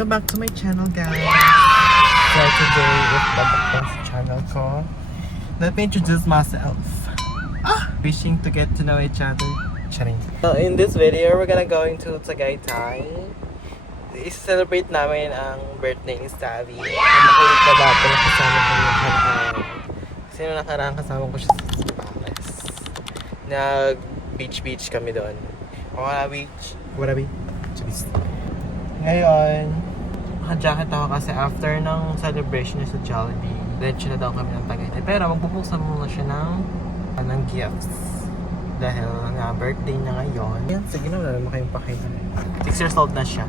Welcome back to my channel, guys. So today, if babak sa channel ko, let me introduce myself. Wishing to get to know each other. Charing. So in this video, we're gonna going to Tagaytay. I-celebrate namin ang birthday ni Stavi. Makulit pa dati na kasama ko yung nakaraan. Kasi nung nakaraan kasama ko siya sa Paris. Nag-beach kami doon. Warabi. Ngayon, naka-jacket ako kasi after ng celebration niya sa Jollibee, diretso na daw kami ng Tagaytay. Pero magbubuksan muna siya ng gifts. Dahil nga birthday niya ngayon. Yan, sige na, wala naman kayong pakita. 6 years old na siya.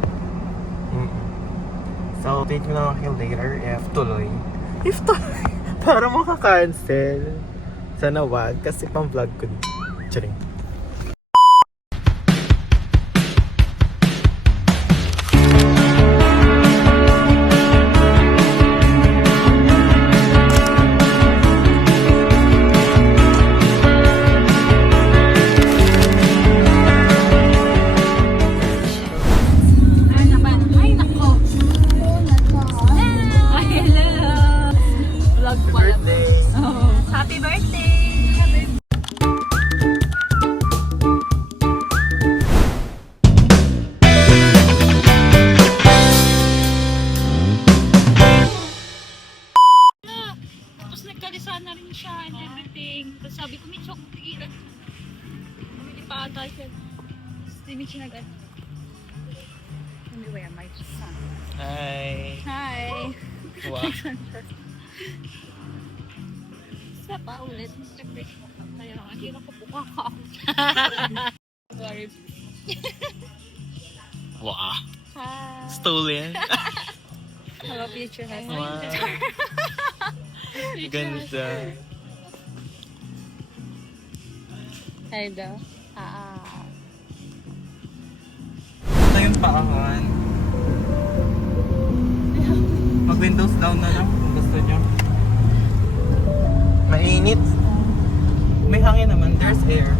So, update ko na kayo later if tuloy. Para maka-cancel. Sana wag, kasi pang-vlog ko din. Charing. Na rin siya and everything. Tapos sabi ko, may chocolate. Bumili pa ata siya. Tapos hindi siya nag- Anyway, I might just son. Hi! Hi! Wow! Isa pa ulit. Mr. Break mo ka. Kaya ang hirap ko buka ka. Sorry. Wow! Hi! Stolen! Hello, future husband. Wow! Ganda! Hi daw. Ito yung paangan. Mag-windows down na lang kung gusto nyo. Mainit. May hangin naman. There's air.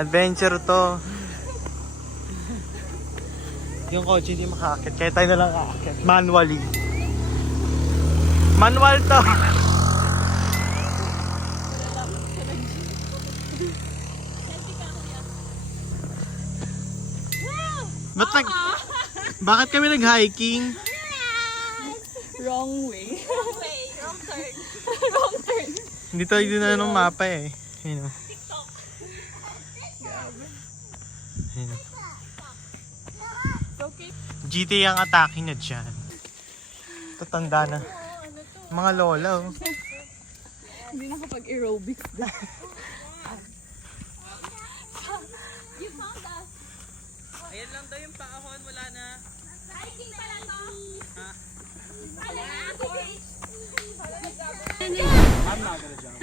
Adventure to. Yung kotse hindi makakakit. Kaya tayo na lang kakakit. Manually. Manual to. Bakit kami nag-hiking? Wrong way. Wrong turn. Wrong turn. Hindi tayo dinala ng mapa eh. Yun o. Okay. GT ang atake niya dyan. Tatanda na. Mga lola oh. Hindi nakapag-aerobics na. You found us. Ayan lang daw yung paahon, wala na. Hiking pa lang to. Ha? I'm not gonna jump.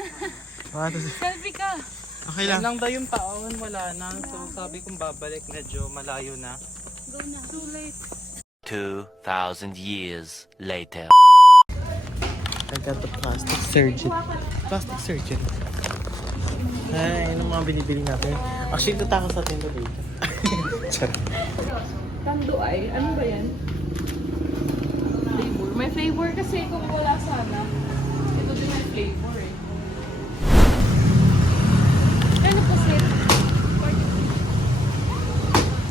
Selfie ka. Okay Yan lang. lang daw yung paon, wala na. So sabi kong babalik, medyo malayo na. Go na. Too late. 2,000 years later. I got the plastic surgeon. Plastic surgeon. Ay, anong mga binibili natin? Actually, tatakas natin ito dito. Charot. Tanduay. Ano ba yan? Flavor. May flavor kasi kung wala sana. Ito din may flavor eh. Ano pusit?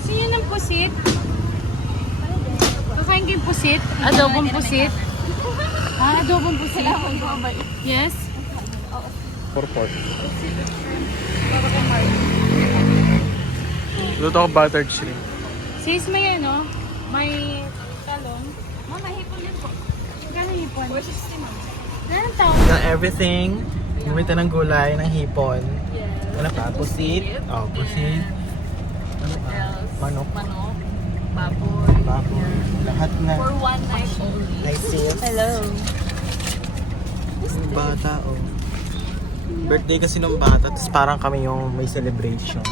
Sino ng pusit? Kakain kayong pusit? Adobong pusit? Adobong pusit? Yes? For pork. Luto ko buttered shrimp. Sis, may ano? May talong. Mama, hipon din po. Gano'ng hipon? 460 ma'am. Gano'ng tao? Na everything. Gamitan ng gulay, ng hipon. Yes. Ano pa? Pusit. Oh, pusit. Ano pa? Manok. Manok. Baboy. Baboy. Lahat na. For one night only. Nice sis. Hello. Yung bata, oh. Birthday kasi nung bata, tapos parang kami yung may celebration.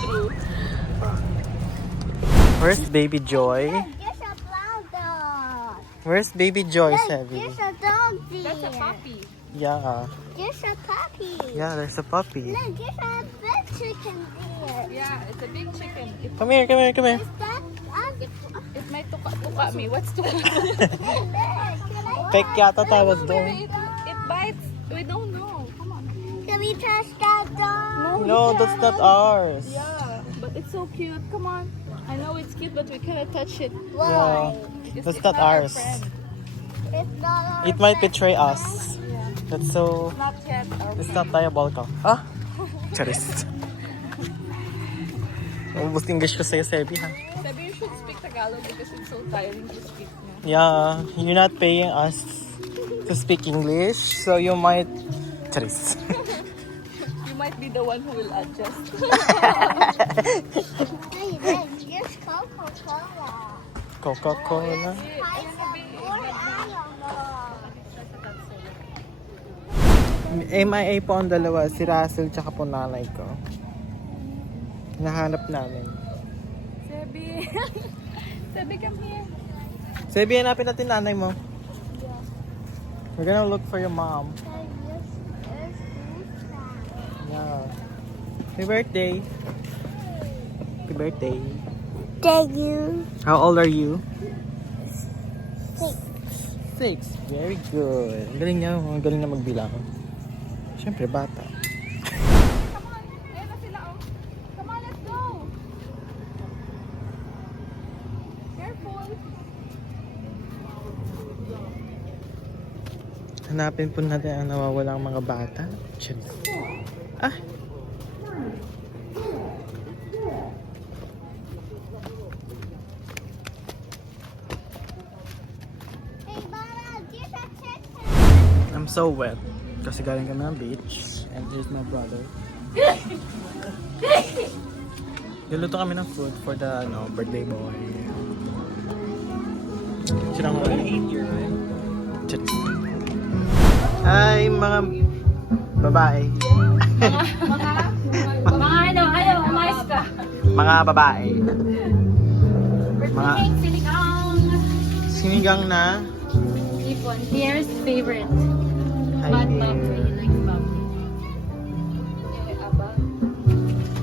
Where's Baby Joy? You're so loud, dog. Where's baby Joy, Look, Sebi? there's a dog there. That's a puppy. Yeah. There's a puppy. Yeah, there's a puppy. Look, there's a big chicken there. Yeah, it's a big chicken. Come here, come here, come here. Is that It might tuka me. What's tuka? Pek yata tawag doon. It bites. We don't know. Come on. Can we touch that dog? No, that's not ours. Yeah, but it's so cute. Come on. I know it's cute, but we cannot touch it. Why? Because That's it's not our ours. friend. It's not our It might friend. betray us. That's so... Not yet. Our It's not diabolical. Ah? Charis. Ubus English ko sa'yo, Sebi, ha? Sabi you should speak Tagalog because it's so tiring to speak niya. Yeah, you're not paying us to speak English, so you might... Charis. You might be the one who will adjust. Hey, look, there's Coca-Cola. Coca-Cola. MIA po ang dalawa, si Russell tsaka po nanay ko. Nahanap namin. Sabi. Sabi, come here. Sebi, hanapin natin nanay mo. We're gonna look for your mom. Yeah. Happy birthday. Happy birthday. Thank you. How old are you? 6. 6. Very good. Ang galing niya. Ang galing na magbilang. Siyempre, bata. Come on. Ayan na sila, oh. Come on, let's go. Careful. Hanapin po natin ang nawawalang mga bata. Charis. Ah! Hey, Mama, there's a chicken. I'm so wet. Kasi galing kami ng beach. And here's my brother. Niluto kami ng food for the birthday boy. Sila ko Charis. Hi, mga babae. Mga ano, umayos ka. Mga babae. Mga sinigang na Ipon. Pierre's favorite. hi Bad dear. bubbly. He likes bubbly.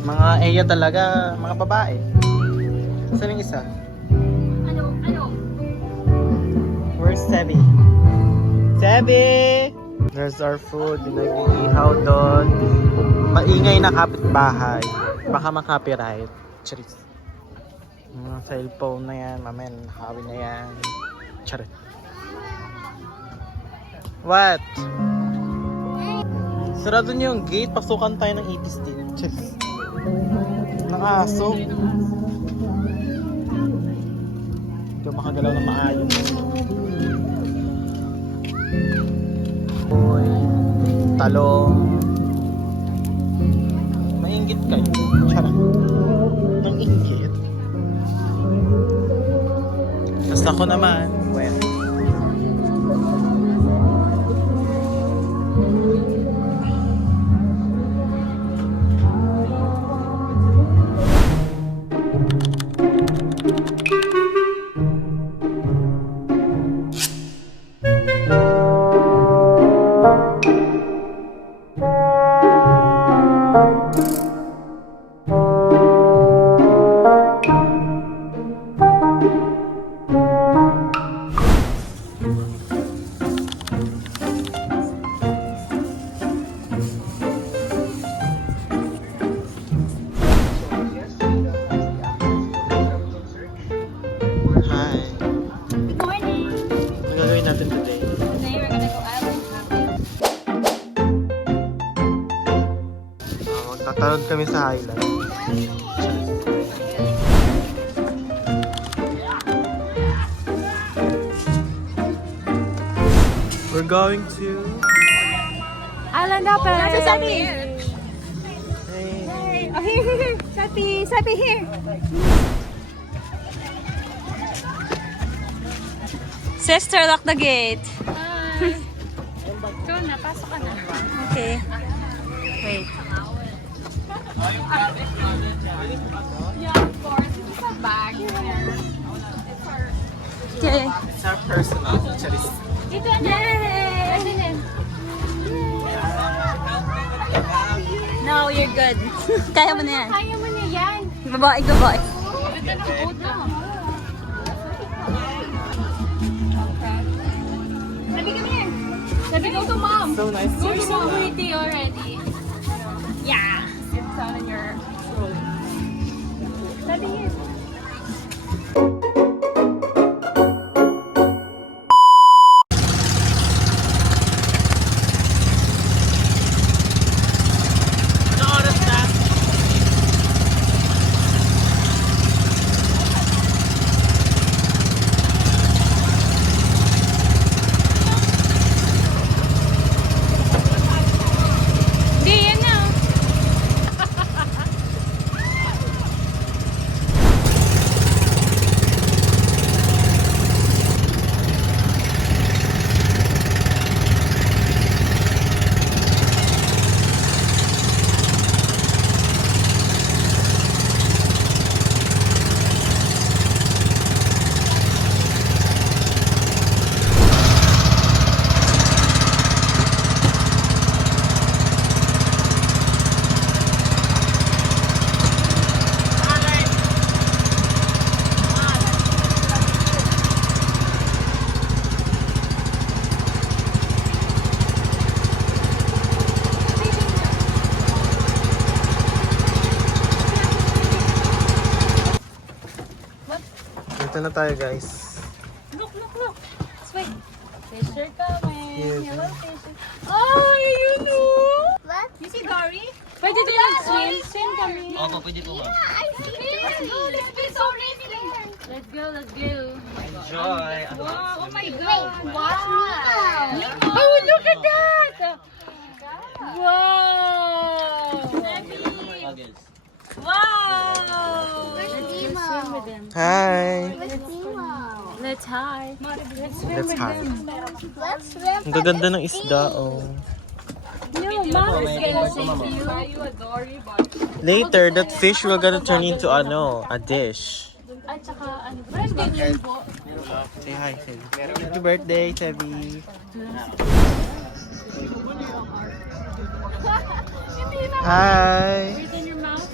Mga Eya talaga, mga babae. Saan yung isa? Ano? Where's Sebi? Sebi! There's our food. Nag-iihaw doon. Maingay na kapitbahay. Baka makapiright. Charis. Mga cellphone na yan. Mamaya nakawin na yan. Charis. What? Sarado niyo yung gate. Pasukan tayo ng ipis din. Charis. Ng aso. Hindi makagalaw na maayos. Boy, talong. Maingit kayo. Charot. Nang inggit. Tapos ako naman, well. Hi. Good morning. Ano gagawin natin today? Today we're gonna go island hopping. Magtatalon kami sa highland. We're going to... Island hopping. Nasa Sabi? Hey. Oh, here. Sabi, here. Sister, lock the gate. Ikaw na, pasok ka na. Okay. Wait. Yeah, of course. This is a bag. It's our Okay. It's our personal. Actually, Ito na. Yay! No, you're good. Kaya mo na yan. Kaya mo na yan. Babae, babae. Ito na po na. Sabi kami yan. Sabi go to mom. so nice. You're so pretty already. Yeah. It's on in your stroller. Sabi yan. Hindi, yan na. Dito na tayo, guys. Look, look, look. Swing. Fisher coming. Yes. Hello, fisher. Oh, you know. What? You see Dory? Pwede din mag-swim. Swim kami. Opo, pwede po ba? I see Let's go. Let's be so ready. Let's go. Let's go. Enjoy. Wow. Oh my Wait, God. wow. Oh, look at that. Wow. Wow. Where's Nemo? Hi. Where's Nemo? Let's hide. Let's swim Let's with hide. them. Let's swim. Ang gaganda ng isda, oh. No, Mom is gonna save you. Later, that fish will gonna turn into a dish. At saka, ano, friend din po. Say hi, Sevi. Happy birthday, Sevi. Hi. Breathe in your mouth.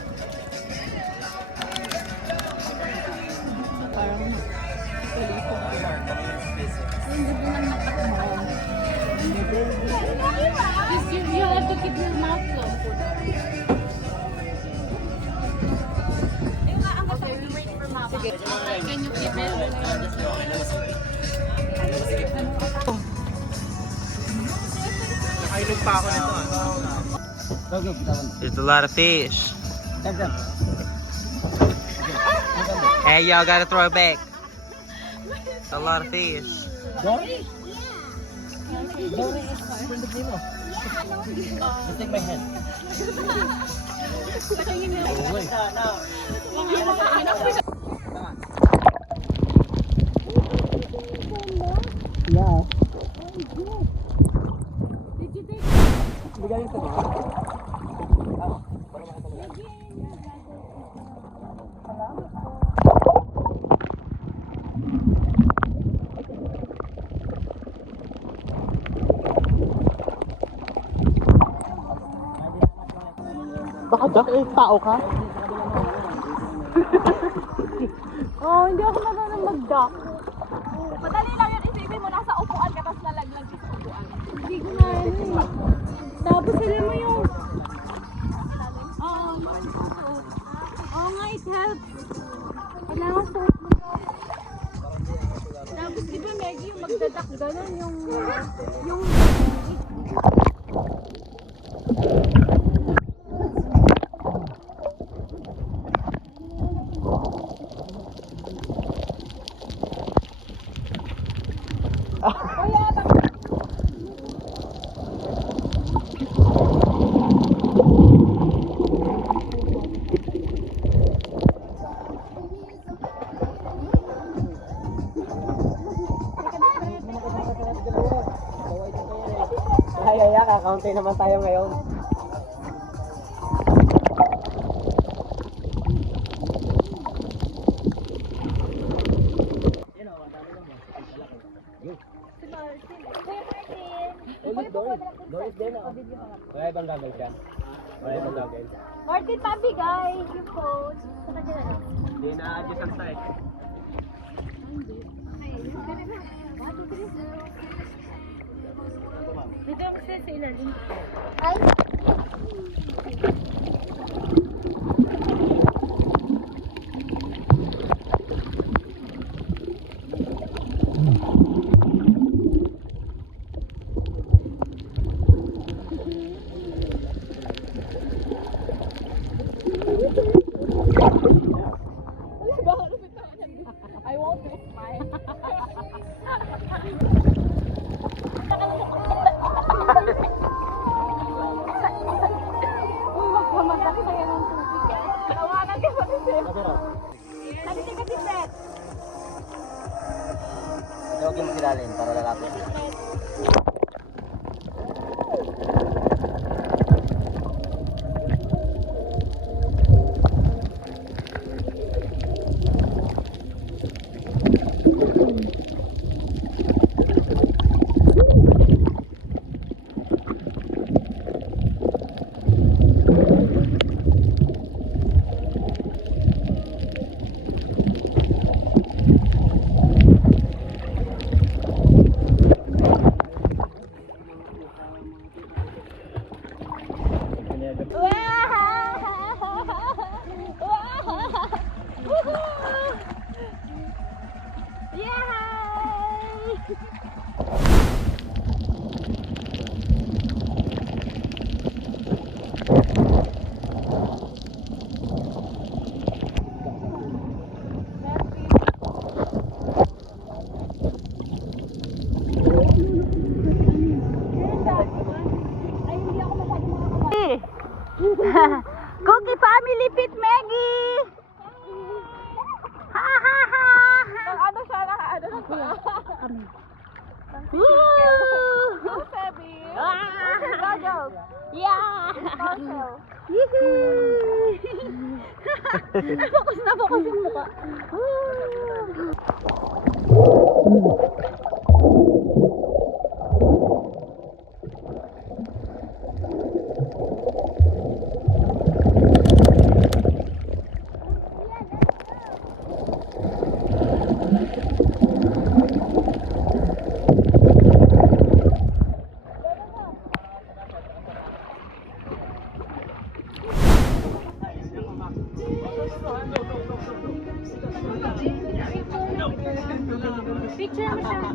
Just you have to keep your mouth closed. Can you keep it? Nakainom pa ako nito, There's a lot of fish. Hey, y'all gotta throw it back. It's a lot of fish. Baka Jack, tao ka? Oh, hindi ako marunong mag-duck. Madali lang yun. Isipin mo, nasa upuan ka, tapos nalaglag ka sa upuan. Hindi ko na yun eh. Tapos alam mo yung... Oo. Oo nga, it helps. Kailangan sa... Tapos di ba, Maggie, yung magdadak gano'n, yung... Kaya, kakaunti naman tayo ngayon. Martin, pabigay yung phone. Sa kanya na lang. Hindi na-adjust ang style. Dito ang sa ilalim. Ay, I won't miss mine. Magpamasak sa'yo ng tubig. Tawanan ka sa tisip. Nandito ka tisip. Huwag yung masilalin para lalapit. Cookie Family Pit Maggie! Ha ha ha! Ano siya? Ano siya? Woo! Sebi! Yeah! Yee-hoo! Focus na focus yung mukha. Picture mo siya.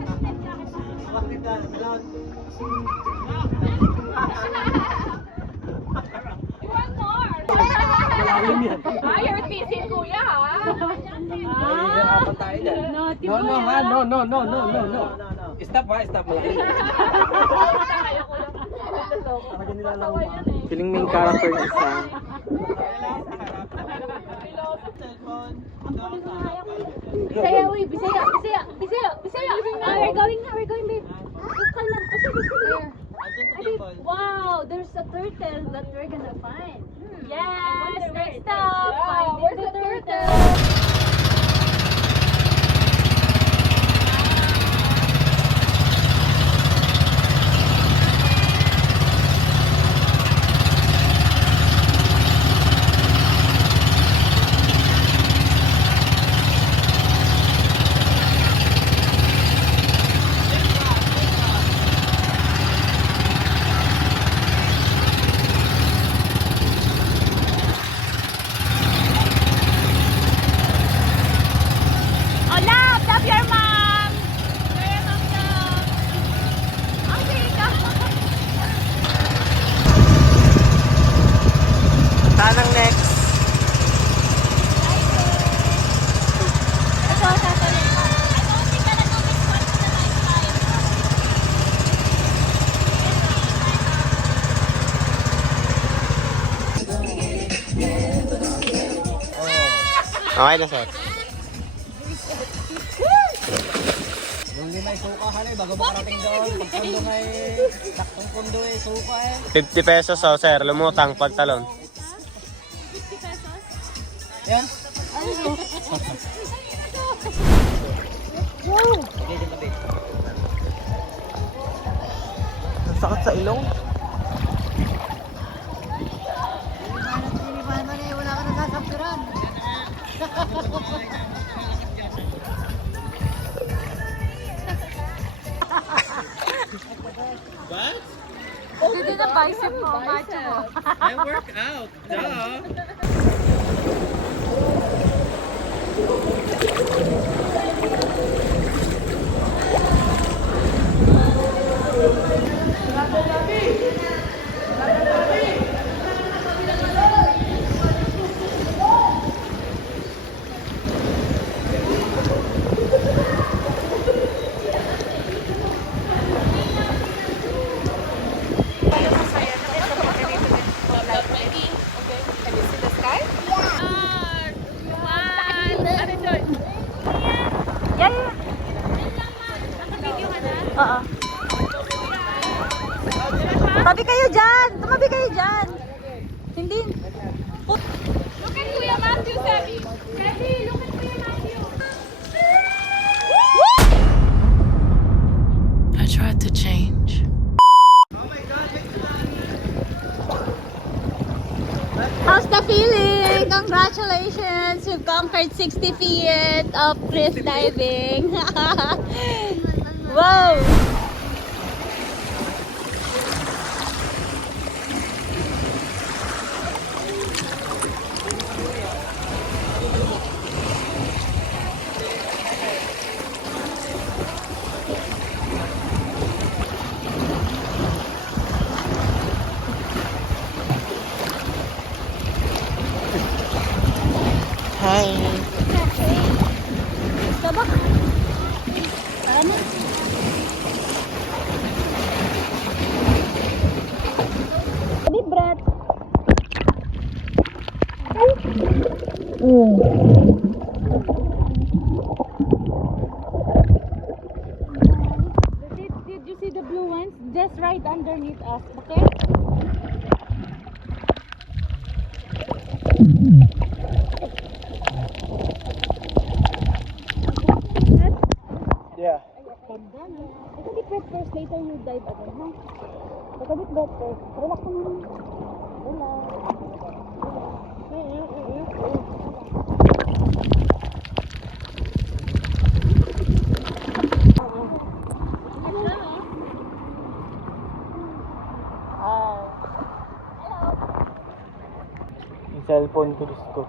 One more. You're teasing kuya, ha? No. Stop ha, stop mo. Feeling main character ng isa. Bisaya, uy, Bisaya. We're going na, babe. Kalma, wow, there's a turtle that we're gonna find. Yes, next stop, finding the turtle. Tanang next. Okay na, sir. Yung limay suka halay bago makarating doon. Pag pundo nga saktong pundo suka 50 pesos, oh, sir. Lumutang pagtalon. 50 pesos? Yan. Ano? Sige, dyan tabi. Ilong. Wala ka nagkakaptiran. What? Hindi na bicep mo, macho mo. I work out. Duh. Yan. Oo. Tabi kayo dyan! Tumabi kayo dyan! Hindi. Look at Kuya Matthew, Sebi. Sebi, look at Kuya Matthew. I tried to change. How's the feeling? Congratulations! You've conquered 60 feet of cliff diving. Wow! Hi. Sabak. Ano? Deep breath. Did you see the blue ones? Just right underneath us, okay? Yeah. Pagdan. Ito deep breath first, later you dive again, ha? Ito deep breath first. Relax naman. Yung cellphone ko gusto.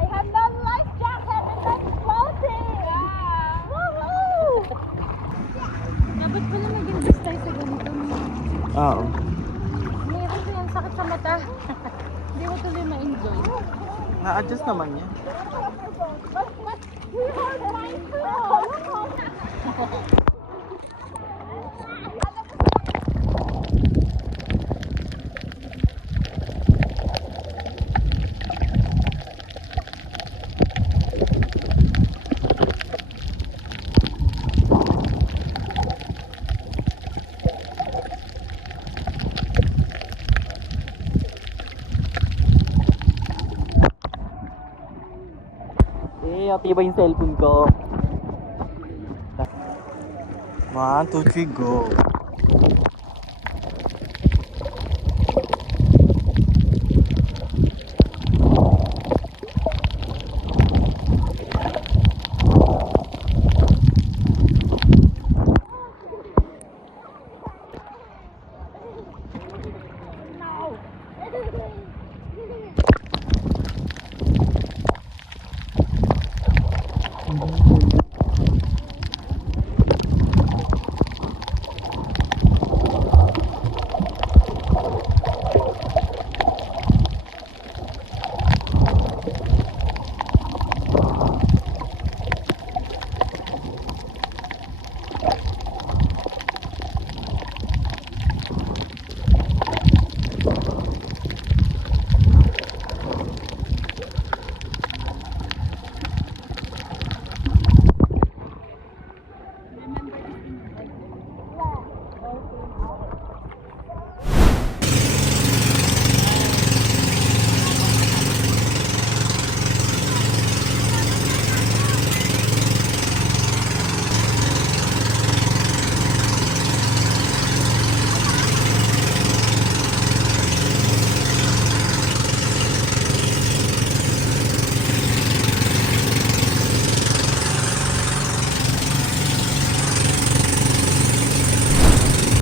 I have no life jacket and I'm floating! Woohoo! Dapat pala mag-invest tayo sa ganito. Oo. Meron ko yung sakit sa mata. Hindi ko tuloy ma-enjoy. Na-adjust naman yan. Tiba yung cellphone ko. 1, 2, 3, go.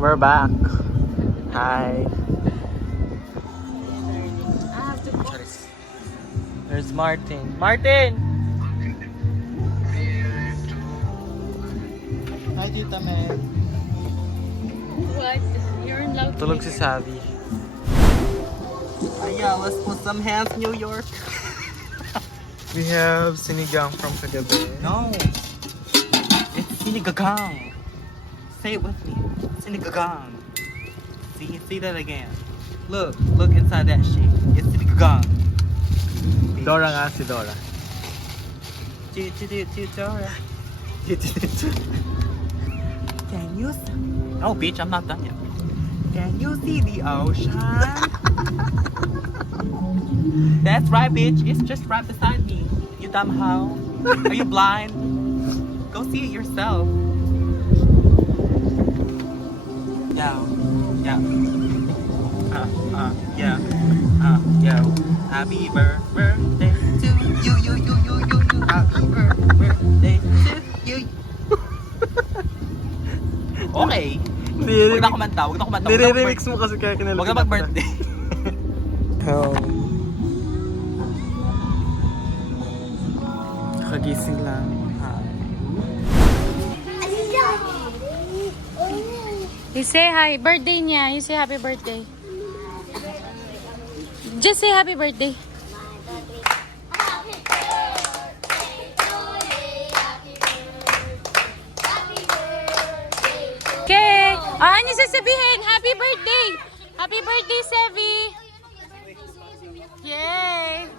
We're back. Hi. There's Martin. Martin! Hi, Tita Meg. What? You're in love. Tulog si Savi. Yeah, let's put some hands, New York. We have sinigang from kagabi. No. It's sinigagang. Say it with me. Sinigagang. See that again. Look inside that shit. It's sinigagang. Dora nga si Dora. Dora. Can you see? Oh, bitch, I'm not done yet. Can you see the ocean? That's right, bitch. It's just right beside me. You dumb hoe. Are you blind? Go see it yourself. Yeah. Yo. Happy birthday to you. Happy birthday to you. Okay. Huwag na kumanta. Nire-remix mo kasi kaya kinalagay. Huwag na mag-birthday. Kagising lang. You say hi. Birthday niya. You say happy birthday. Just say happy birthday. Okay. Ano niyo sasabihin? Happy birthday. Happy birthday, Sevi. Yay.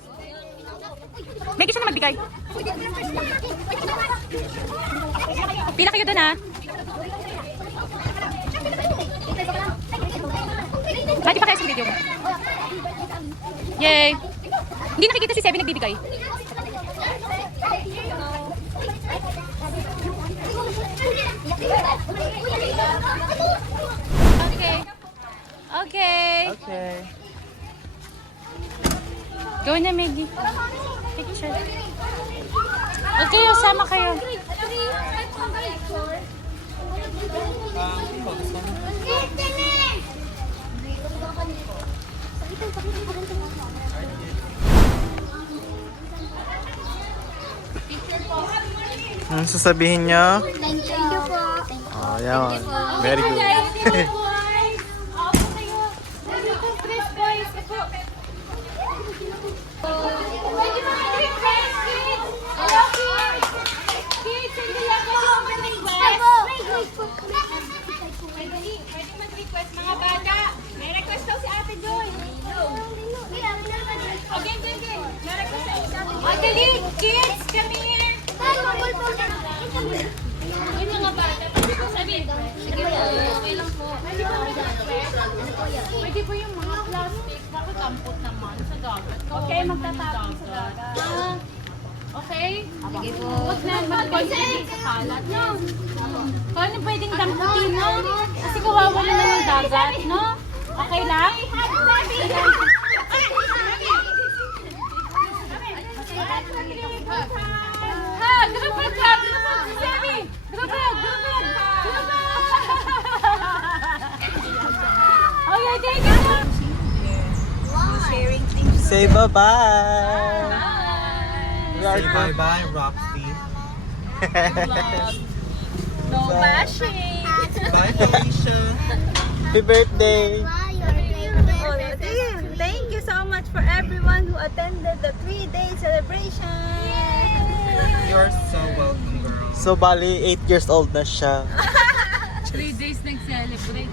May gusto na magbigay. Pila kayo dun, ha? Bakit pa kaya sa video mo? Yay! Hindi nakikita si Sevi nagbibigay. Okay. Go na, Maggie. Picture. Okay, sama kayo. Ano sasabihin niya? Thank you po. Oh, yan. Very good. Mga bata, may request daw si Ate Joy. Okay. May request daw si Ate Joy. Ate Lee, kids, come here. Yung mga bata, sabi, sige po, okay lang po. Pwede po yung mga plastic, nakatampot naman sa dagat. Okay, magtatapon sa dagat. Okay? Sige po. Huwag na mag-concentrate sa kalat, no? Paano pwedeng damputin, no? Kasi kawawa naman ng dagat, no? Okay lang? Ha! Group hug! Sammy! Group hug! Okay, thank you! Say bye-bye. Bye! Say bye-bye, Roxy. No bashing! Bye, Felicia. Happy birthday. Thank you so much for everyone who attended the 3-day celebration. You're so welcome, girl. So, bali, 8 years old na siya. 3 days nag-celebrate.